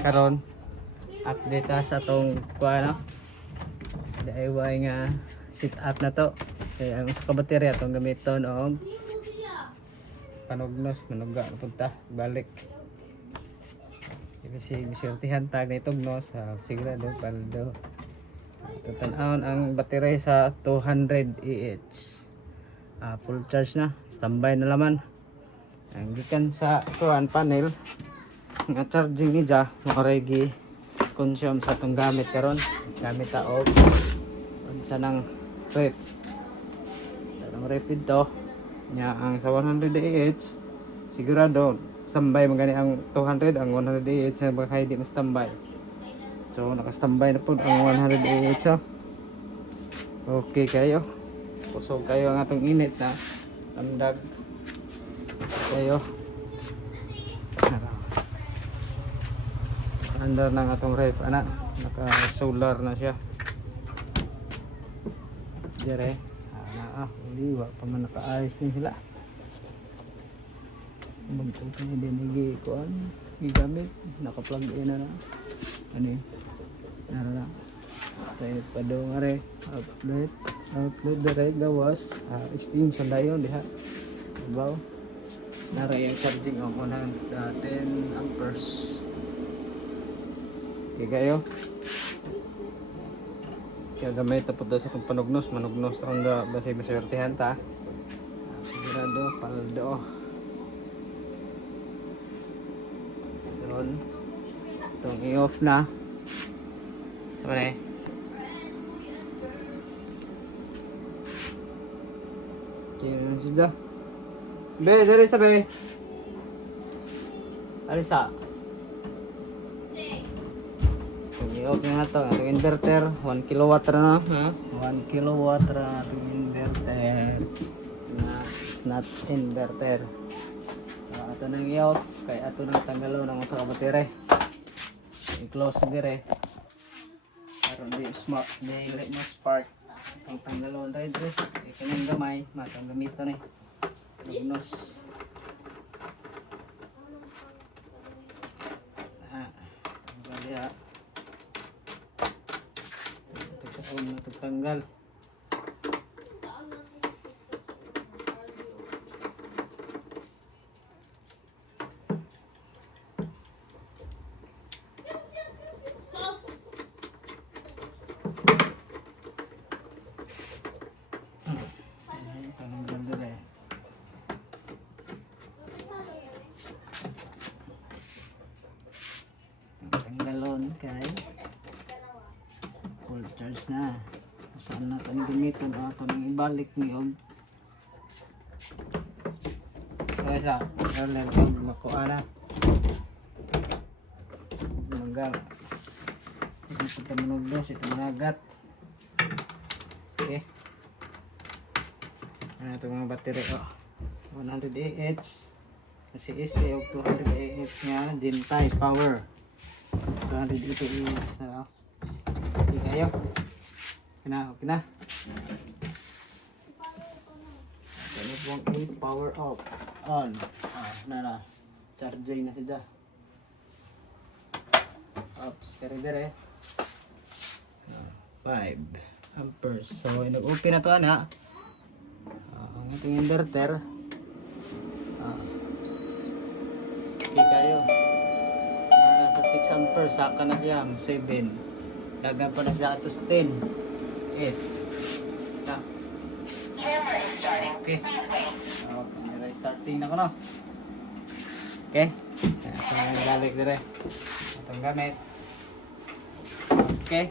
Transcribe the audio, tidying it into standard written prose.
karon update ta sa atong kuha no. DIY nga sit up na to. Kaya ang sa kabaterya atong gamiton og panugnos manuga punta balik. Ibig misultihan tag na itugnos sa sigurado paldo. Tutan-aon ang baterya sa 200 Ah. Full charge na, standby na laman. Ang gikan sa kuan panel nga charging ni ja maoray gi consume sa tong gamit karon. Gamit ta og unsa nang ref. Ang ref dito nya ang sa 100 Ah sigurado standby magani ang 200, ang 100 Ah sa baka di na standby. So naka-standby na po ang 100 Ah. So okay kayo. Kusog kayo ang atong init na amdag kayo. Under ng atong ref ana, naka solar na siya. Dire liwa pa man naka-ayos ni sila. Magtuto ni dinigi kuan gigamit naka-plug in na ani nara tayo pa do ngare outlet dire gawas extension dayon diha baw nara yung charging of 10 amperes. Okay kayo kaya gamit tapos daw sa itong panugnos manugnos ang basi maswertihan ta sigurado paldo yun itong i-off na sama na yun siya be dari sa be alisa i-off na ito ang inverter 1 kilowatt na 1 kilowatt na itong inverter na not inverter. Ito nang i-off kaya ito nang tanggalo ng sa baterya i-close dire para di smart di spark ang tanggalo na dire ikanang gamay matang gamiton lugnos tanggal ya ito tanggal tanggalon kay full charge na saan na itong gamitin o itong ibalik ni og kaya sa kaya makuha na manggang ito pa manugdos ito managat. Okay ano itong mga battery 100 Ah kasi SA og 200 Ah nga Gentile power 200 Ah na okay kayo okay na ano pong power off on na charging na siya ops kaya dire 5 amperes so nag-open na to ana ang ating inverter okay kayo nasa 6 amperes saka na siya 7 dagan pa na siya atos 10 8 na okay starting na ko no okay so balik dire itong gamit okay